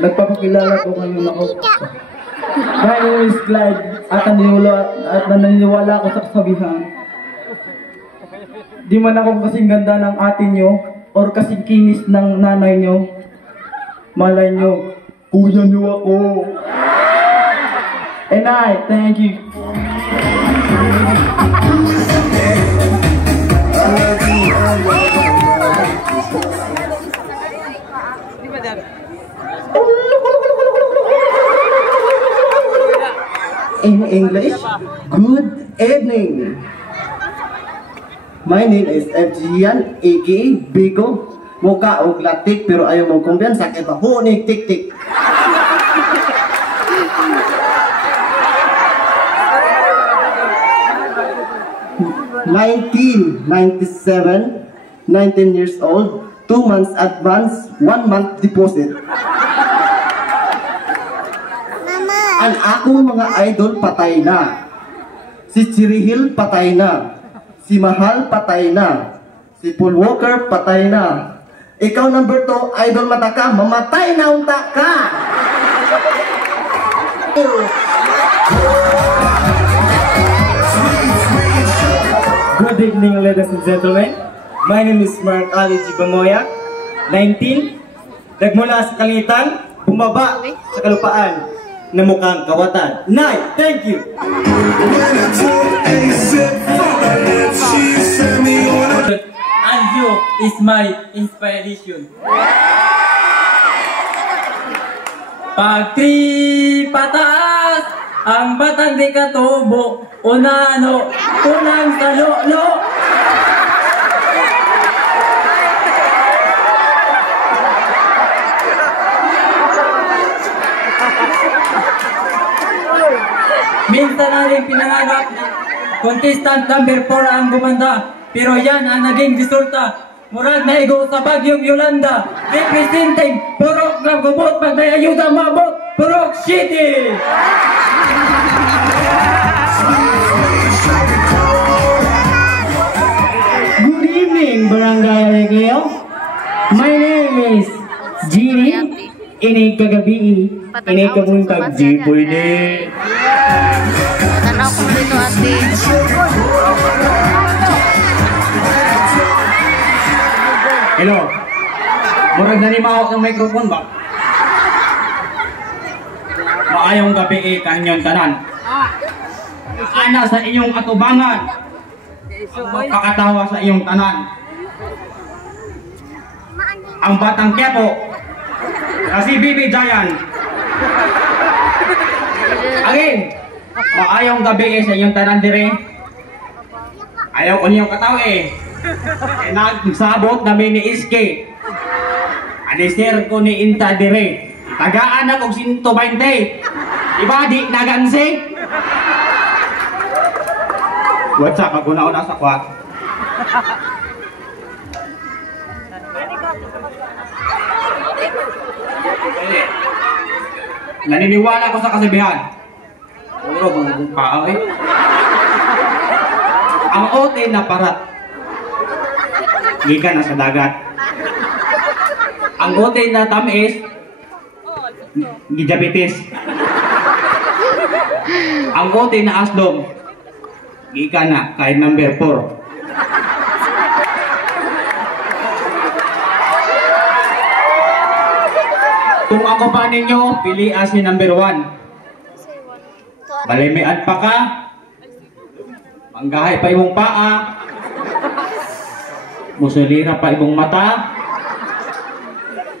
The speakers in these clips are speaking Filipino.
Nagpapakilala ko ngayon ako. My name is Clyde at naniniwala ako sa kasabihan. Di man ako kasing ganda ng ate nyo or kasing kinis ng nanay nyo. Malay nyo, kuya nyo ako. And I thank you. In English, good evening. My name is Evgian, aka Bigo. Mukha og latik pero ayaw mong kumbiyansa kay bahunig tik-tik. (1997), 19 years old, 2 months advance, 1 month deposit. Ang akong mga idol patay na. Si Chirihil patay na. Si Mahal patay na. Si Paul Walker patay na. Ikaw number 2, idol mata ka, mamatay na unta ka. Good evening, ladies and gentlemen. My name is Mark Ali Jibangoya, 19. Nagmula sa kalangitan, bumaba sa kalupaan na mukhang kawatan. Night, thank you. And you is my inspiration. Pag pataas, ang batang di katubo, unano, unang salolo. Minsan na rin pinangarap, contestant number 4 ang gumanda, pero yan ang naging resulta. Murag na igo sa Bagyong Yolanda, representing Purok ng Gubot, pag may ayuda mabot, Purok City! Good evening, Barangay Alegrio. My name is Gini. Ini kagabi, ini kabuntag di pwede. Tanaw ko dito, ate. Hello. Murag na ni mawak ng microphone ba? Maayong gabi kanyang tanan. Ana sa inyong atubangan. Kakatawa sa iyong tanan. Ang Batang Quiapo. Kasi Bibi Giant. Again, maayong gabi sa inyong tanan dire. Ayaw ko niyong kataw nagsabot na may ni Iske. Anisir ko ni Inta dire. Tagaan na kong 120. Diba di nagansi? What's up? Maguna-una sa kwat. Naniniwala ko sa kasabihan. Puro mga bukao Ang ote na parat, gikan na sa dagat. Ang ote na tamis, gijabitis. Ang ote na asdom, gikan na kahit number 4. Kung ako pa ninyo, pili si number 1. Balimian pa ka, manggahay pa imong paa, musulira pa imong mata,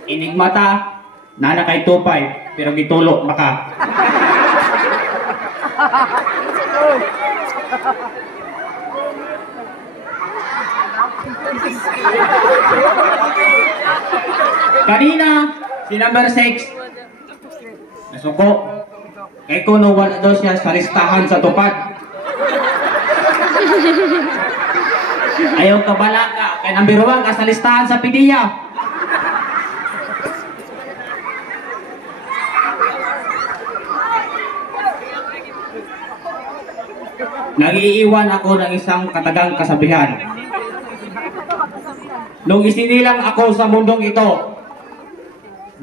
inig mata, nana kay tupay, pero gitulok maka. Kanina, si number 6, nasuko. Kaya kuno wala daw siya sa listahan sa tupad. Ayaw ka bala ka. Kaya number 1 ka sa listahan sa pidiya. Nag-iiwan ako ng isang katagang kasabihan. Nung isinilang ako sa mundong ito,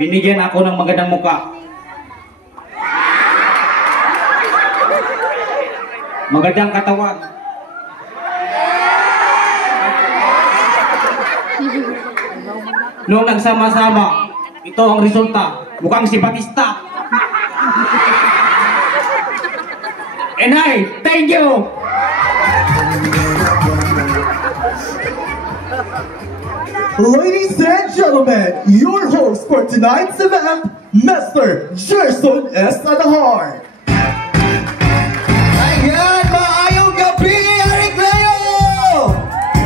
binigyan ako ng magandang muka. Magandang katawan. Noong nagsama-sama, ito ang resulta. Mukhang si Batista. And I, thank you! Ladies and gentlemen, your host for tonight's event, Mr. Gerson S. Adahar. Ayan, maayong gabi, Eric Leo!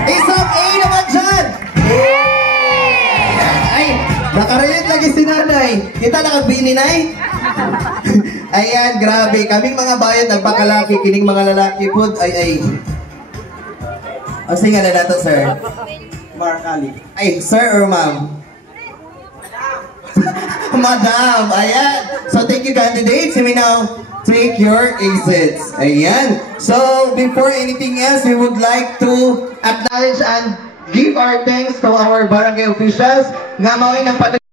Isang A naman dyan! Ay, nakarelate lagi si nanay. Kita nakabini, nay? Ayan, grabe. Kaming mga bayan, nagpakalaki, kining mga lalaki po, ay. Ang singa na nato, sir? Mark Ali. Ay, sir or ma'am? Madam, ayan. So, thank you, candidates. You may now take your exits. Ayan. So, before anything else, we would like to acknowledge and give our thanks to our barangay officials nga mao'y ng pag-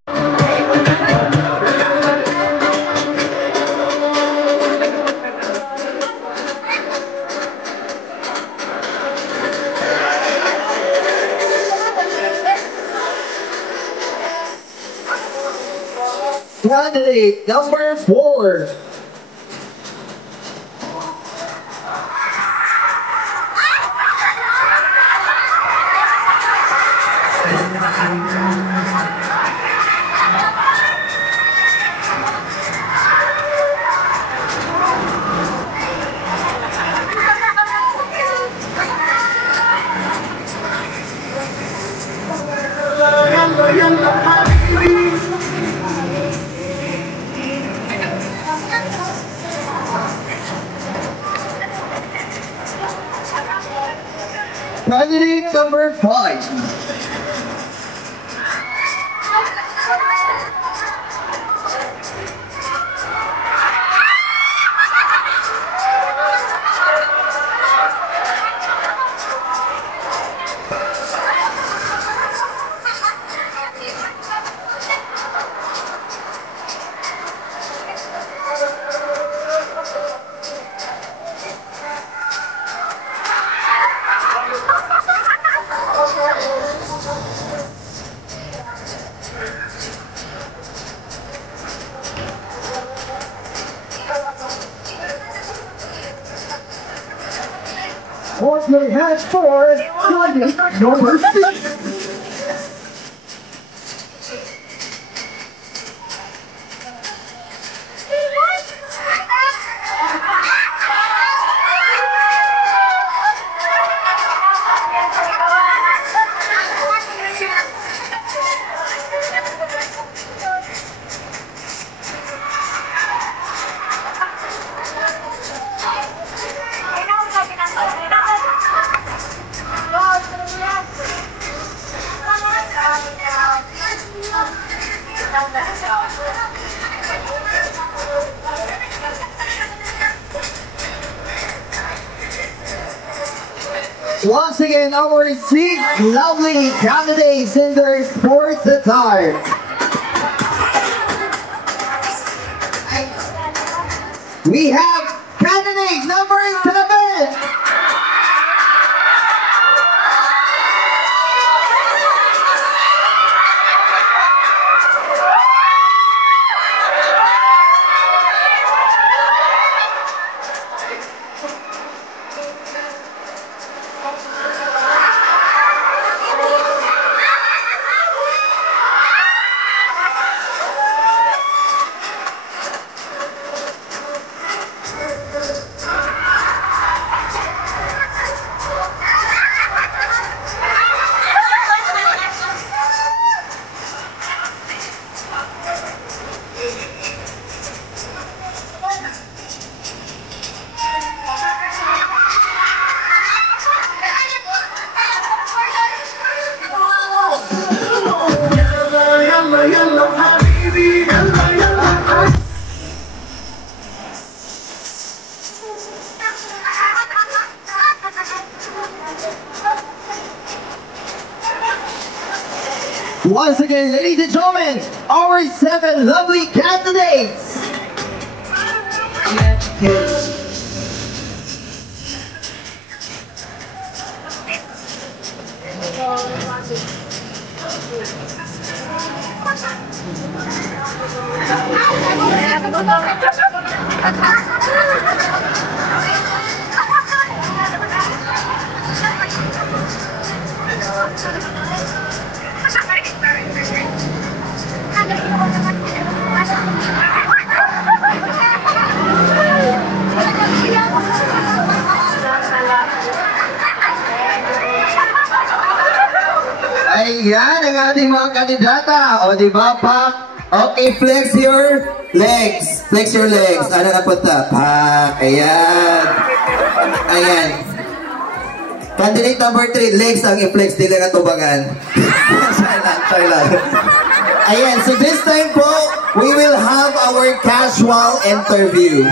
Candidate number 4. Candidate number 5. Horseman has 4, candidate number 6. Once again, our 6 lovely candidates in their sports attire. We have candidate number 7. Once again, ladies and gentlemen, our 7 lovely candidates. Ayan ang ating mga kandidata. O, diba, Pak? Okay, flex your legs. Flex your legs. Ano na po ito? Pak. Ayan. Ayan. Candidate number 3, legs ang i-flex. Dili nga tubangan. Try lang. Ayan, so this time po, we will have our casual interview.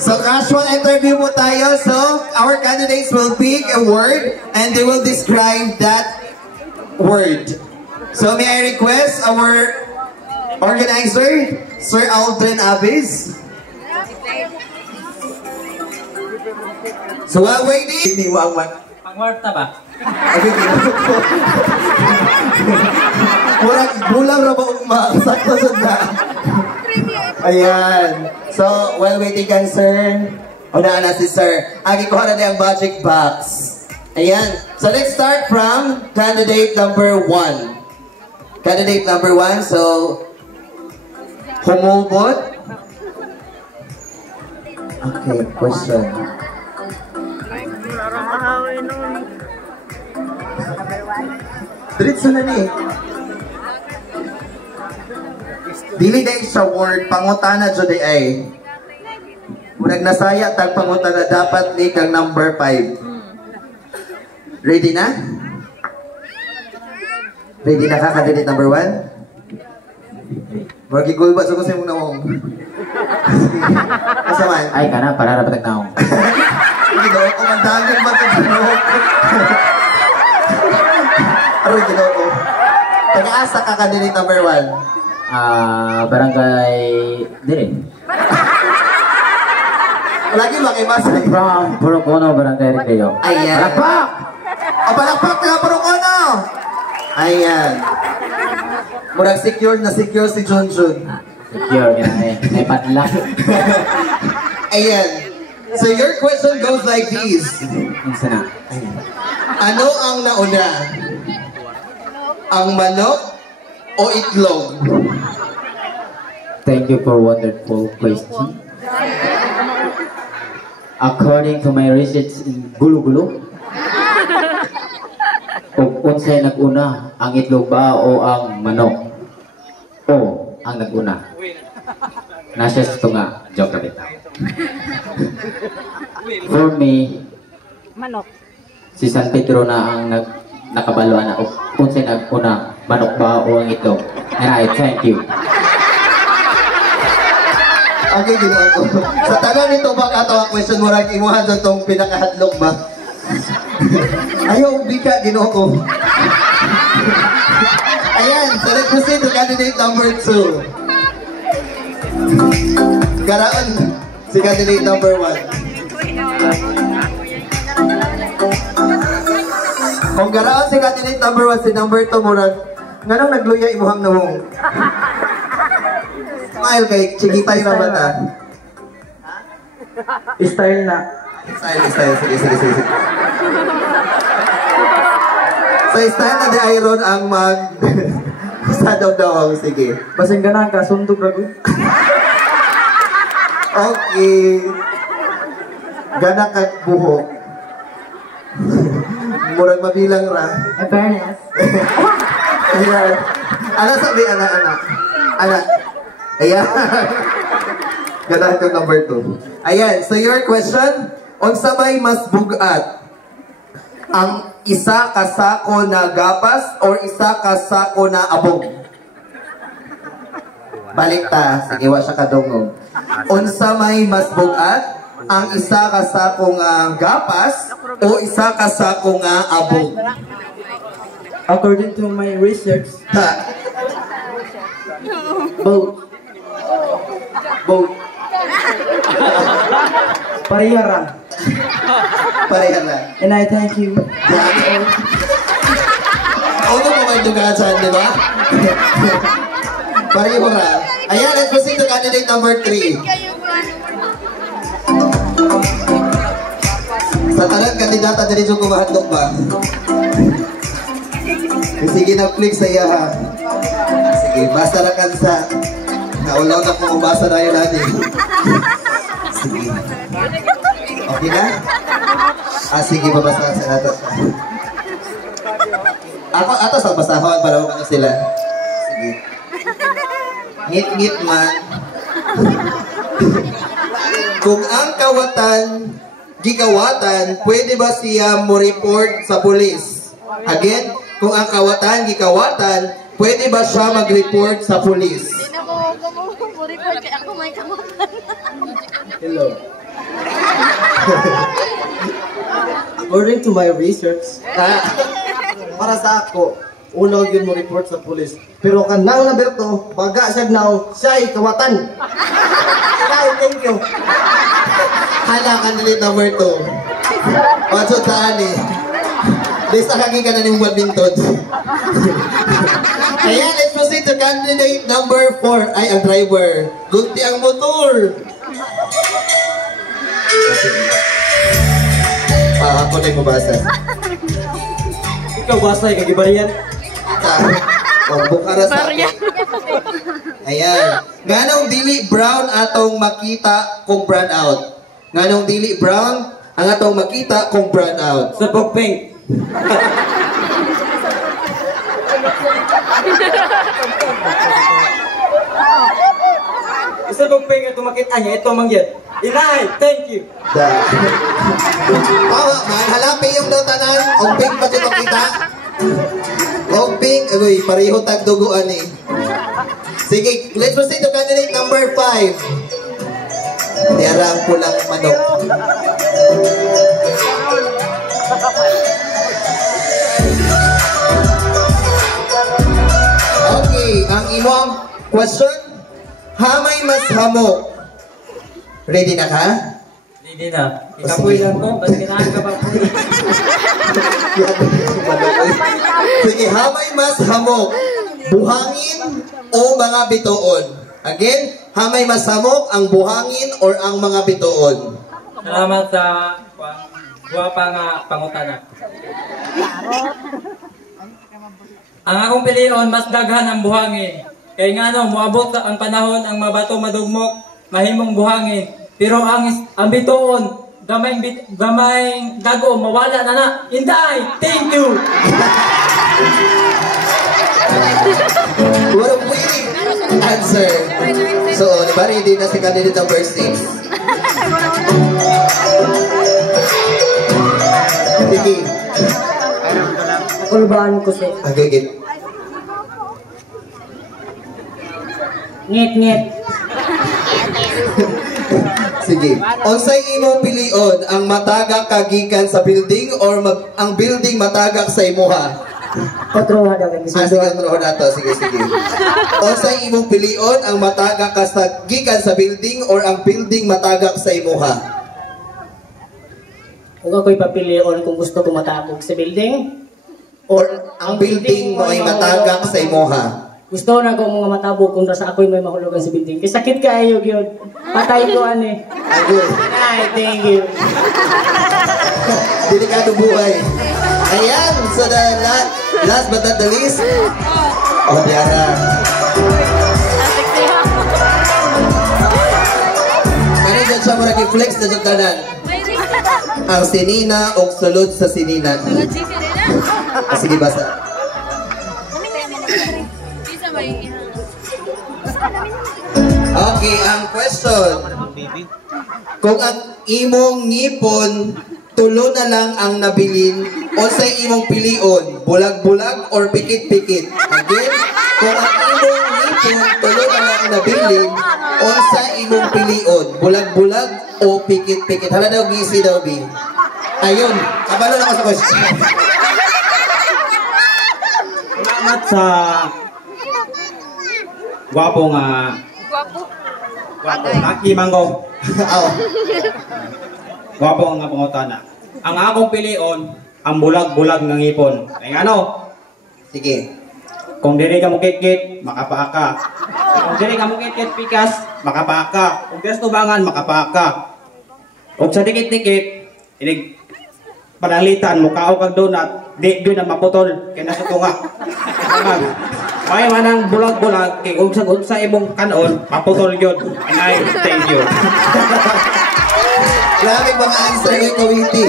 So casual interview po tayo. So our candidates will pick a word and they will describe that word. So may I request our organizer, Sir Aldrin Abis. So while waiting, Pangwarta ba? murag bulang ra ba sakto sad na. Ayan. So, while waiting ka, sir, unaan na si sir. Ang ikuha na niya ang magic box. Ayan. So, let's start from candidate number 1. Candidate number 1, so, humubot. Okay, question. Diretso na ni. Dili day sa word, pangutana dyan ay. Munag nasaya, tag pangutana, dapat ni kang number 5. Ready na? Ready na ka, candidate number 1? Murag igulba sa kasi mong nawong. Kasaman? Ay, kana, para rapat ang taong. Hindi daw ako mandangin ba ito? Aroy, ginawa ko. Taga-asa ka, candidate number 1? Barangay dire. Lagi ba kay Mas? From Purukono, Barangay Recreo. Ayan. Palakpak! O, palakpak na Purukono! Ayan. Murag secure na secure si Junjun. Secure yan eh. May padlock. Ayan. So your question goes like this. Isa na. Ano ang nauna? Ang manok o itlog? Thank you for wonderful question. According to my research in Gulo-Gulo, kung unsay nag-una, ang itlog ba o ang manok? O ang nag-una? Nasa ito nga, joke na bitaw. For me, Manok. si San Pedro na ang nakabaluan na kung sa'y nag-una, manok ba o ang itlog? And I thank you. Okay, ginawa ko. Sa taga nito ba ato ang question mo rin imuhan sa itong pinakahadlok ba? Ayaw, bika, ginawa ko. Ayan, so let's proceed to candidate number 2. Karaan si candidate number 1. Kung karaan si candidate number 1, si number 2 murag, nga nang nagluya imuhang namong. Smile kay Chigitay na bata. Style na. Style. Sige. So, style na di Iron ang mag... sa daw. Sige. Basing ka na, kasundog rago. Okay. Gana kag buhok. Murag mabilang ra. In fairness. Ayan. Ano sabi, anak? Ayan. Ganahan kang number 2. Ayan, so your question, unsa may mas bugat? Ang isa ka sako na gapas or isa ka sako na abog? Balik ta, sige, wa siya kadungog. Unsa may mas bugat? Ang isa ka sako nga gapas o isa ka sako nga abog? According to my research, Ha. both. Both. Parihara. Pareha na. And I thank you. Ano mo may dugasan, di ba? Pareho ra. Ayan, let's proceed to candidate number 3. Sa tanan kandidata diri sa kumahandok ba? Sige na click sa iya ha. Sige, basta na kansa. Naulaw na kung basa na yun natin. Sige. Okay na? Sige, babasahan sa natin. Ako, atas ang basahon para ano sila. Sige. Ngit-ngit man. Kung ang gikawatan, pwede ba siya mo report sa pulis? Again, kung ang kawatan, gikawatan, pwede ba siya mag-report sa pulis? Hindi na mo report kaya ako may kawatan. Hello. According to my research, para sa ako, unaw yun mo report sa pulis. Pero kanang naberto, baga siya now, siya'y kawatan. Thank you. Hala, candidate number 2. Pansot saan eh. Lista kagi ka na ng badminton. Ayan, let's proceed to candidate number 4. Ay, ang driver. Gunti ang motor. Ako na yung mabasa. Ikaw basay, kagibariyan. Bukara sa akin. Ayan. Nganong dili brown atong makita kung brown out? Nganong dili brown ang atong makita kung brown out? Sa pink. Isa pong pink ito makita niya, ito mangyat. Inay, thank you. Tawa man, halapin yung tanan. Ang pink ba ito makita? Ang pink, agoy, pareho tagduguan eh. Sige, let's proceed to candidate number 5. Tiyara ang pulang manok. Okay, ang imong question, hamay mas hamok. Ready na ka? Hindi na. Ikapoy lang ko, ba't kinahan ka ba po? Sige, hamay mas hamok. Buhangin o mga bituon? Again, hamay mas hamok ang buhangin or ang mga bituon? Salamat sa guwapa nga pangutana. Ang akong pilion, mas daghan ang buhangin. Kaya nga no, muabot ang panahon ang mabato madugmok, mahimong buhangin. Pero ang bituon, gamay dago, mawala na na. Inday, thank you! What a winning answer. So, di ba ready na si candidate number 6? Sige. Kulbaan ko siya. Okay, good. Ngit-ngit. Sige. Unsay imong pilion, ang matagak kagikan sa building or ang building matagak sa imuha? Patruha daw kami. Sige, patruha na to. Sige. Unsay imong pilion, ang matagak kagikan sa building or ang building matagak sa imuha? Kung ako'y papilion kung gusto ko matagog sa building, Or ang building mo ay matagak sa imuha? gusto na ko mga matabog kung nasa ako'y may mahulugan sa building. Kaya sakit ka ayo, yun. Patay ko, ane. Agul. Ay, thank you. Delikado buhay. Ayan, so the last but not the least, Diara. Ano dyan siya mo nag-flex na dyan tanan? Ang sinina o sulod sa sinina. Sige, basa. Okay, ang question. Kung ang imong ngipon tulo na lang ang nabilin, o sa imong pilion, bulag-bulag or pikit-pikit? Again, kung ang imong ngipon tulo na lang ang nabilin, o sa imong pilion, bulag-bulag o pikit-pikit? Hala daw, gisi daw, B. Ayun, kabalo na ako sa question. salamat sa gwapong Aki Manggong. Oh. Gwapong nga pangutana. Ang akong pilion, ang bulag-bulag ng ipon. Ay ano? Sige. Kung diri ka mo kit-kit, makapaa ka. Kung diri ka mo kit-kit pikas, makapaa ka. Kung diri tubangan, makapaa ka. Kung sa dikit-dikit, inig panalitan, mukao kag donut, di yun na maputol, kaya nasa tunga. Kaya man ang bulag-bulag, kaya kung sa imong kanon, maputol yun. And I thank you. Grabe mga answer yung kawiti.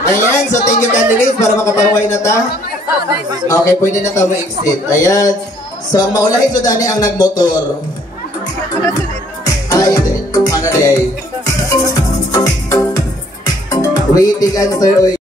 Ayan, so thank you candidates para makapaway na ta. Okay, pwede na ta ma-exit. Ayan. So ang maulahin so dani ang nagmotor. Ay, ito. Ano day? Waiting answer.